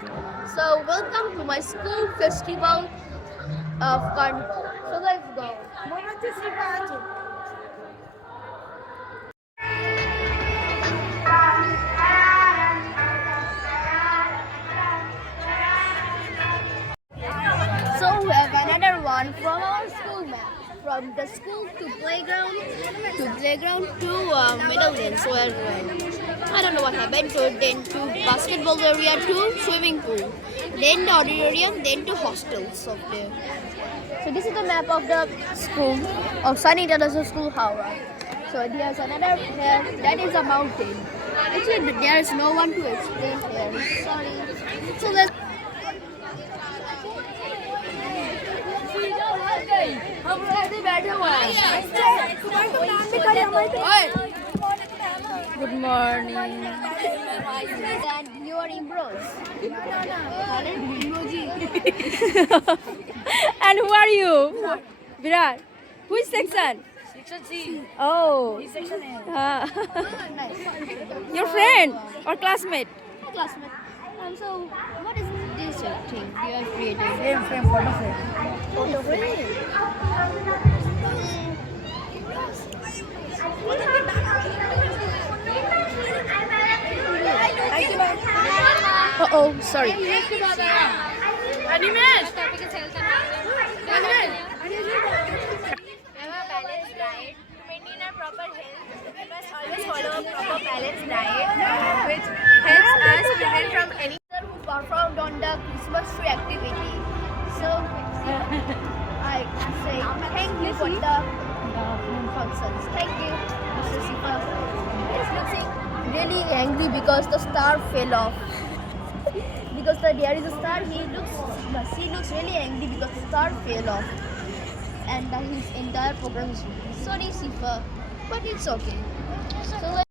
So welcome to my school festival of carnival. So let's go. So we have another one from our school map. From the school to playground to middle lane. So I don't know what happened. So then to basketball area to swimming pool, then the auditorium, then to hostels of there. So this is the map of the school of Sunny International School, Howrah. So there's another there. That is a mountain. Actually, there is no one to explain here. Sorry. So let's. Good morning. And you are Imbros. And who are you? Virat. Which section? Section C. Oh. Section A. Your friend or classmate? Classmate. So, what is this thing you have created? Photo frame. Photo frame. Oh, sorry. Animesh. Have a balanced diet. To maintain a proper health, we must always follow a proper balanced diet, which helps us prevent from any. Who performed on the Christmas tree activity. So, I say thank you for the functions. Thank you, Mr. Sipa. It's looking really angry because the star fell off. Because there is a star, she looks really angry because the star fell off. And his entire program is sorry, Sifa, but it's okay. So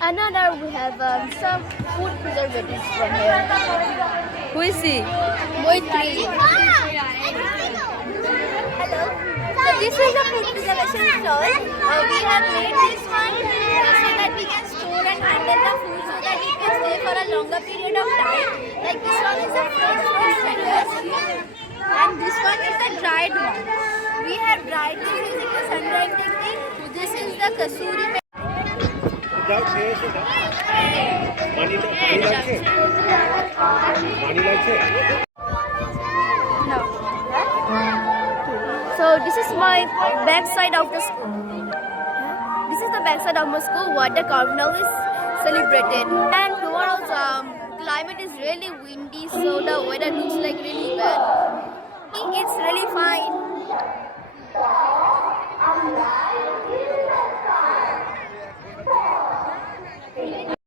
another we have some food preservatives from here. Who is he? Moitri. Hello. So this is a food preservation stall. We have made this one so that we can store and handle the food so that it can stay for a longer period of time. Like this one is a fresh fruit sellers and this one is the dried one. We have dried this using the sun-drying technique. This is the kasuri. No. So this is my backside of the school. This is the backside of my school where the carnival is celebrated. And tomorrow's climate is really windy, so the weather looks like really bad. It's really fine.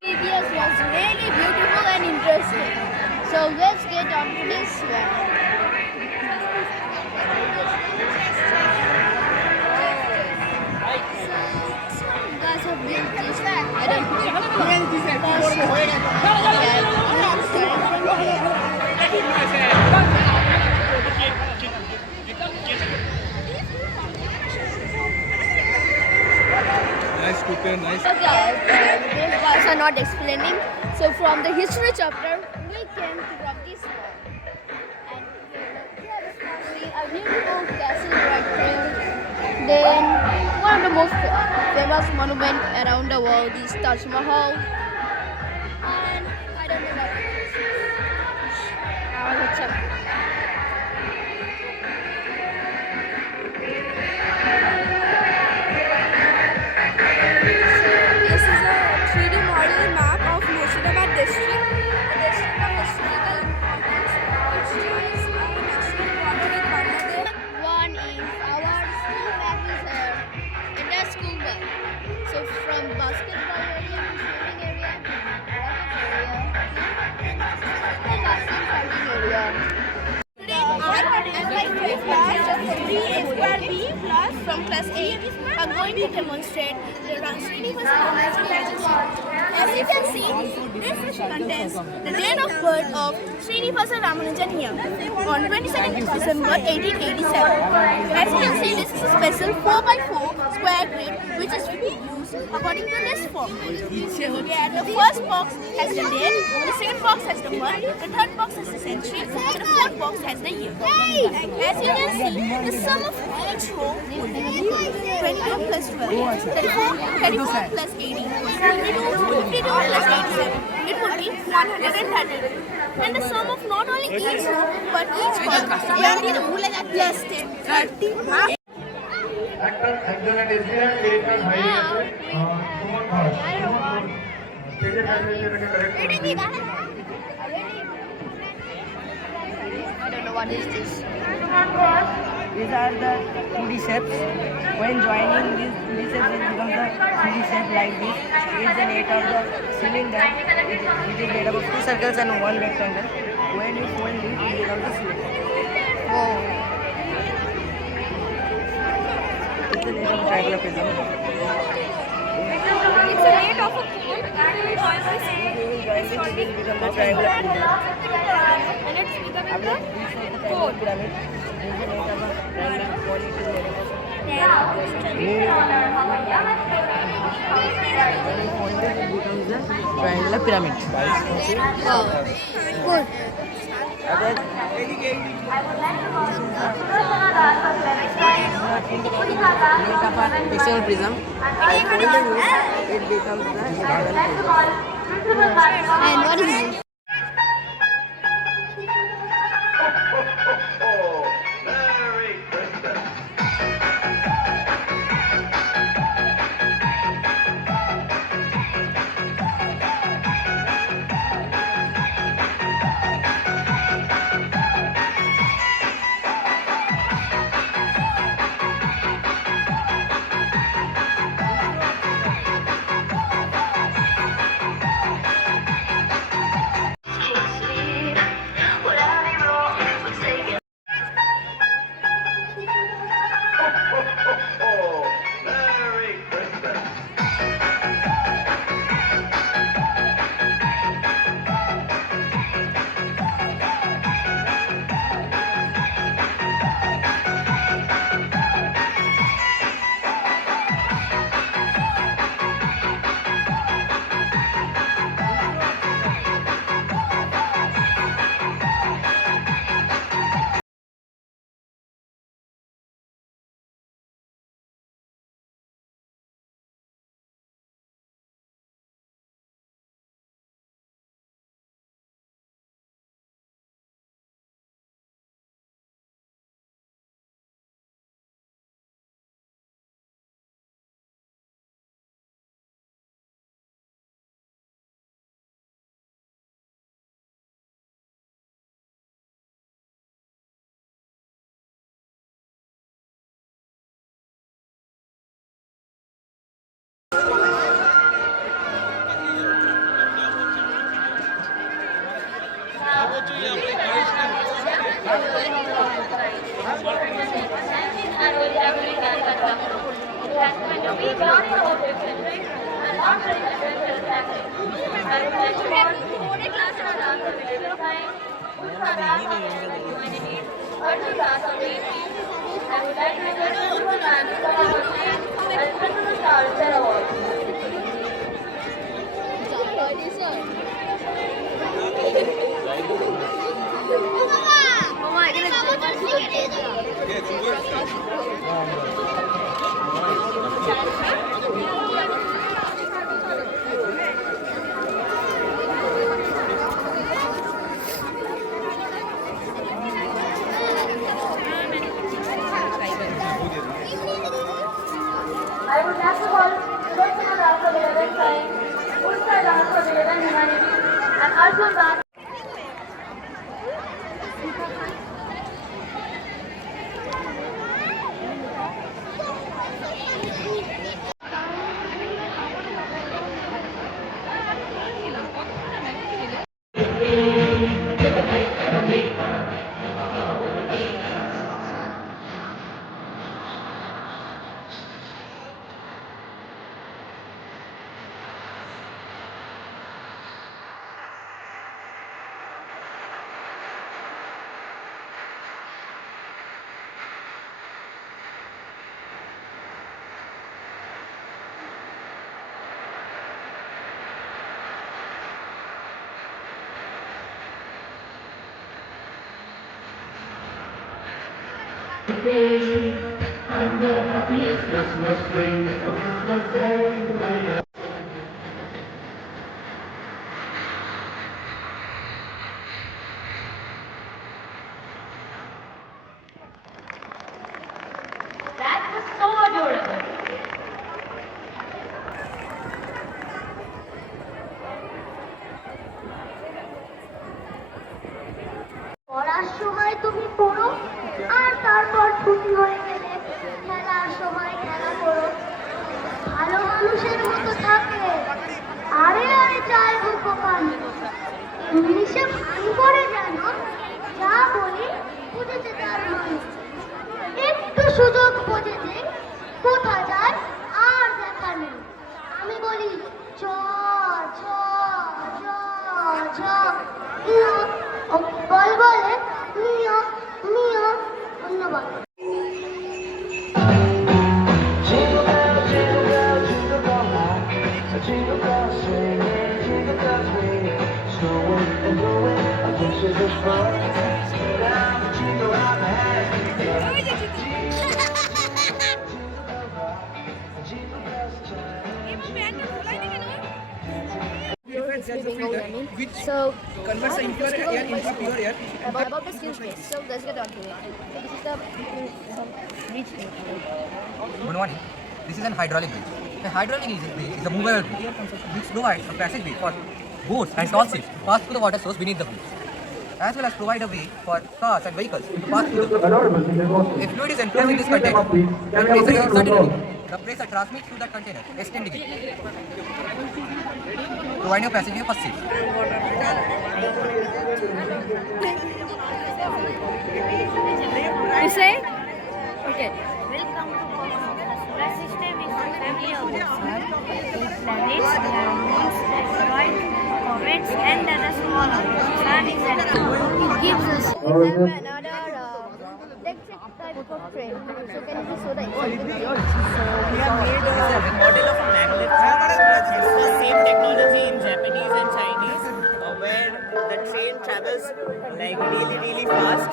Previous was really beautiful and interesting. So let's get on to this one. You guys have built this. I Nice cooker, nice. those guys are not explaining. So from the history chapter, we came to from this one. And see a beautiful castle right there. Then one of the most famous monument around the world is Taj Mahal. And I don't know what it is. I will check. This is a 3D model map of Murshidabad district, a district of historical importance, which is a national border with Bangladesh. One is our school map is here. And that's school map. So from basketball area to swimming area to water area. From class 8 are going to demonstrate the Rangini was As you can see, this contains the date of birth of Srinivasa Ramanujan here on 22nd December 1887. As you can see, this is a special 4x4 square grid which is to be used according to this form. Where the first box has the date, the second box has the month, the third box has the century, and the fourth box has the year. As you can see, the sum of each row would be 22 plus 12, 34 plus 80, 52 plus 87. It would be 130. And the sum of not only each row but each column plus 10, 30. Actor একজনের SBI credit হাই সুমন ঘোষ স্টেজে present এটাকে correct করে দিন I don't know what is this. These are the 2D shapes. When joining these 2D shapes, it becomes the 3D shape like this. It is the net of the cylinder. It is made up of 2 circles and 1 rectangle. When you fold it, it becomes the cylinder. Oh. It's the net of triangular prism. It's a made of a cone and When you join this, it will become the triangular prism. and it's becoming After this is the triangular pyramid. This is the net of a triangular cone. It is made up of when you fold it, it becomes the triangular pyramid. Wow. Good. Other external prism. By folding it becomes the internal prism. And what is this? Merry Christmas. Merry Christmas. Oh my I would like to call And the happiest Christmas day, a Christmas day. That was so adorable. পড়ার সময় তুমি পড়ো আর তারপর ছুটি হয়ে গেলে খেলার সময় খেলা করো। ভালো মানুষের মতো থাকে আরে আরে চাই কপাল ইংলিশে ভান করে জানো যা বলি বুঝেছে তার মানুষ একটু সুযোগ বোঝেছে কোথা যায় আর দেখা নেই আমি বলি চ চ চ চ বল বলে নিও নিও ধন্যবাদ Jingle bell, jingle bell, jingle bell rock. Jingle bells swing, jingle bells ring. Snowing and blowing, a bunches of fun. Now the jingle hop has begun. Jingle bell rock, jingle bells chime. So, Converse impure air into pure air. about the skills test. So, let's get on to it. So, this is the bridge thing. Good morning. This is an hydraulic bridge. A hydraulic bridge is a movable bridge which provides a passageway for boats and tall ships to pass through the water source beneath the bridge, as well as provide a way for cars and vehicles to pass through the bridge. If fluid is enclosed in this container, the pressure is inserted in it. The pressure transmits through that container, extending it, providing a passageway for ships. You say? Okay. Welcome to Cosmos. The solar system is a family of the sun, with planets, moons, asteroids, comets, and other small objects. Sun is an It gives us we have another electric type of train. So, can you just show the example? Model of a maglev train. It's the same technology in Japanese and Chinese, where the train travels like really fast.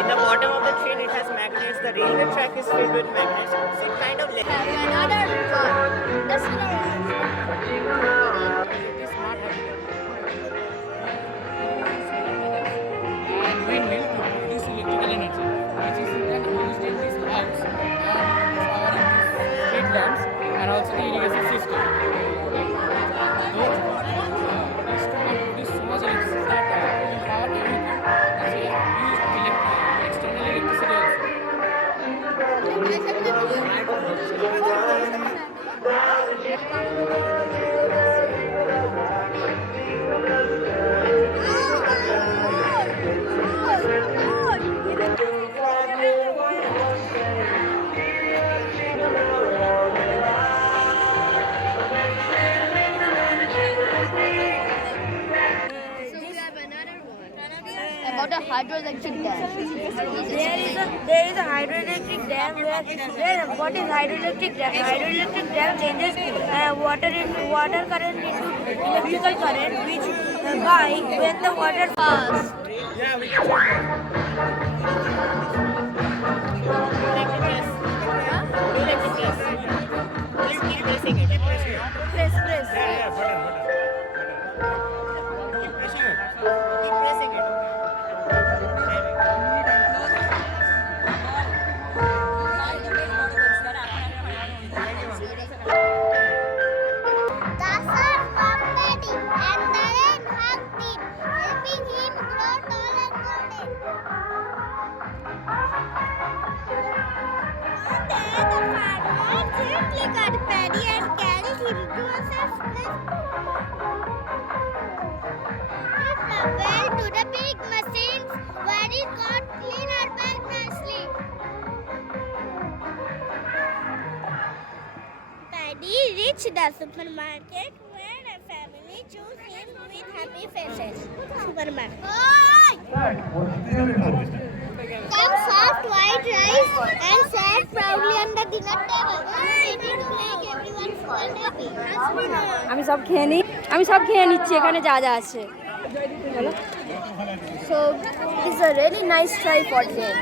In the bottom of the train, it has magnets. The railway track is filled with magnets. So it kind of We have another one. That's another and windmill to produce electrical energy, which is then used in this house and powering these street lamps and also the irrigation system. Those these two can produce so much electricity that power everything. That's why we use external electricity also. about the hydroelectric dam. There is a hydroelectric dam where what is hydroelectric dam? Hydroelectric dam changes water current into electrical current which by when the water passes. Well, to the big machines where it got cleaner back nicely. Paddy reached the supermarket where a family chose him with happy faces. Supermarket. Some soft white rice and sat proudly on the dinner table, ready to make everyone feel happy. আমি সব খেয়ে নিচ্ছি এখানে যা যা আছে So, it's a really nice try for them.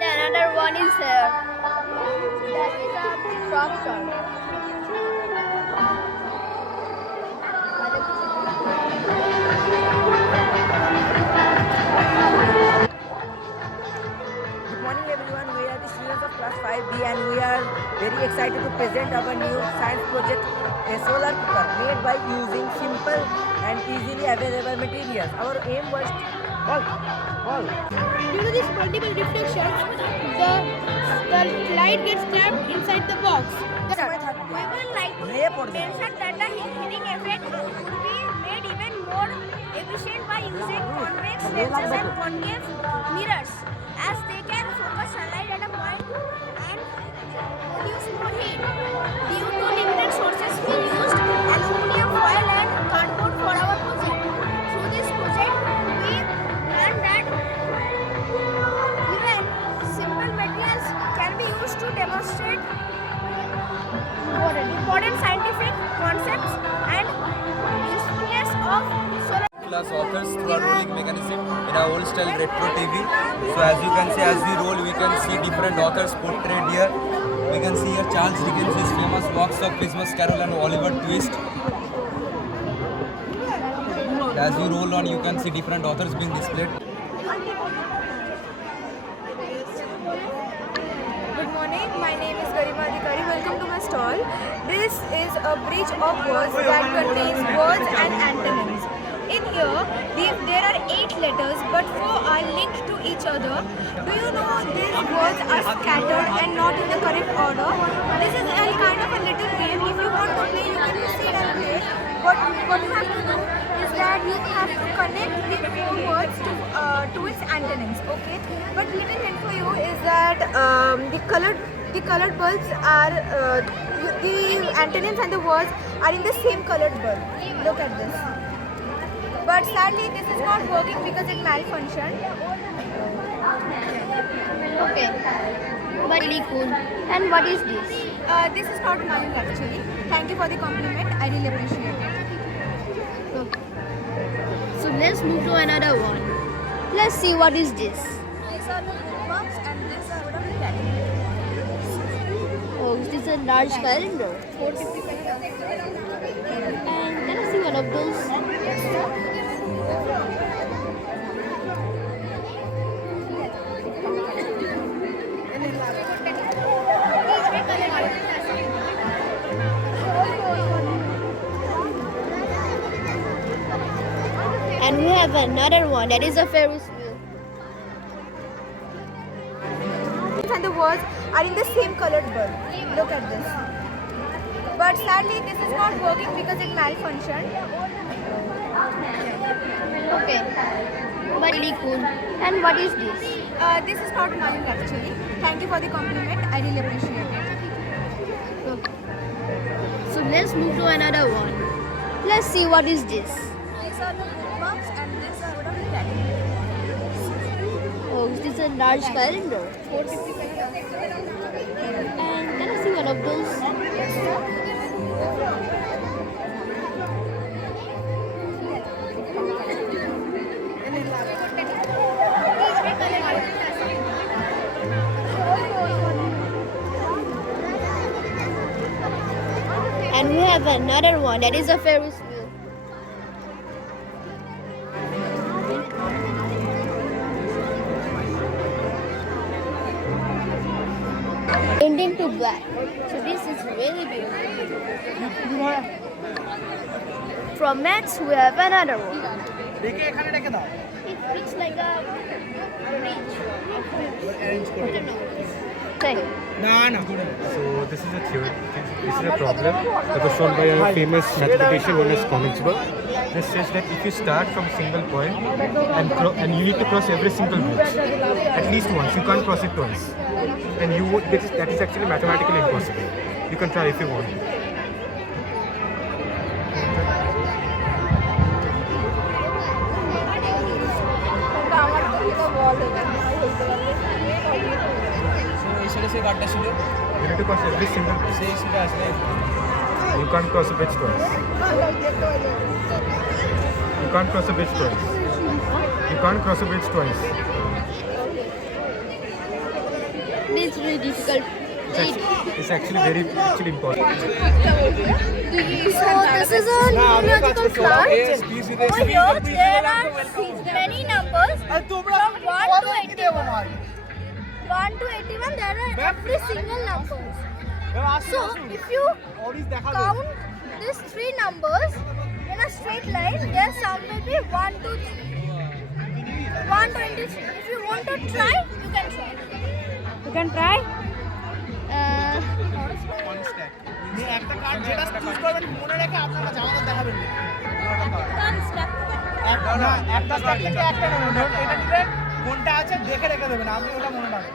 Another one is here. That is a frog shot. Good morning everyone, we are the students of class 5B and we are very excited to present our new science project, a solar cooker made by using simple and easily available materials. Our aim was Due to these multiple reflections, the light gets trapped inside the box. We would like to mention that the heating effect could be made even more efficient by using convex lenses and concave mirrors, as they can focus sunlight at a point and produce more heat. Due to limited sources, we used aluminum foil and cardboard for our project. Through this project, we learned that even simple materials can be used to demonstrate important scientific concepts and usefulness of solar. Class authors through a rolling mechanism in a old style retro TV. So as you can see, as we roll, we can see different authors portrayed here. We can see here Charles Dickens' famous works of Christmas Carol and Oliver Twist. As we roll on, you can see different authors being displayed. Good morning, my name is Garima Adhikari. Welcome to my stall. This is a bridge of words that contains words and antonyms. In here, there are 8 letters, but 4 are linked to each other. Do you know these words are scattered and not in the correct order? This is a kind of a little game. If you want to play, you can sit and play. What you have to do is that you have to connect the 4 words to its antonyms. Okay, but little hint for you is that the colored bulbs are the antonyms and the words are in the same colored bulb. Look at this. But sadly, this is not working because it malfunctioned. Okay. Very cool. And what is this? This is not mine actually. Thank you for the compliment. I really appreciate it. Okay. So let's move to another one. Let's see what is this. These are the bookmarks and these are the calendars. Oh, this is a large calendar. And can I see one of those? And we have another one, that is a Ferris wheel. And the words are in the same colored bulb. Look at this. But sadly, this is not working because it malfunctioned. Okay. Very cool. And what is this? This is not mine actually. Thank you for the compliment. I really appreciate it. Okay. So let's move to another one. Let's see what is this. These are the bookmarks and these are the calendars. Oh, this is a large calendar. And can I see one of those? And we have another one, that is a Ferris wheel. Ending to black. So this is really beautiful. From Max, we have another one. It looks like a bridge. I don't know. Say. So this is a theory. This is a problem that was shown by a famous mathematician known as Konigsberg. This says that if you start from a single point and you need to cross every single bridge at least once, you can't cross it twice, and that is actually mathematically impossible. You can try if you want. You need to cross every single bridge. You can't cross a bridge twice. You can't cross a bridge twice. You can't cross a bridge twice. It's really difficult. It's actually very important. So this is a numerological plant. Over here there are many numbers from 1 to 81. 1 to 81 there are every single numbers. So if you count these three numbers in a straight line, their sum will be 1, 2, 3. 123. If you want to try, you can try. You can try. একটা card যেটা choose করবেন মনে রেখে আপনার কাছে আমাদের দেখাবেন একটা স্ট্যাক থেকে একটা নেবেন ধরুন এটা নিলেন কোনটা আছে দেখে রেখে দেবেন আপনি ওটা মনে রাখবেন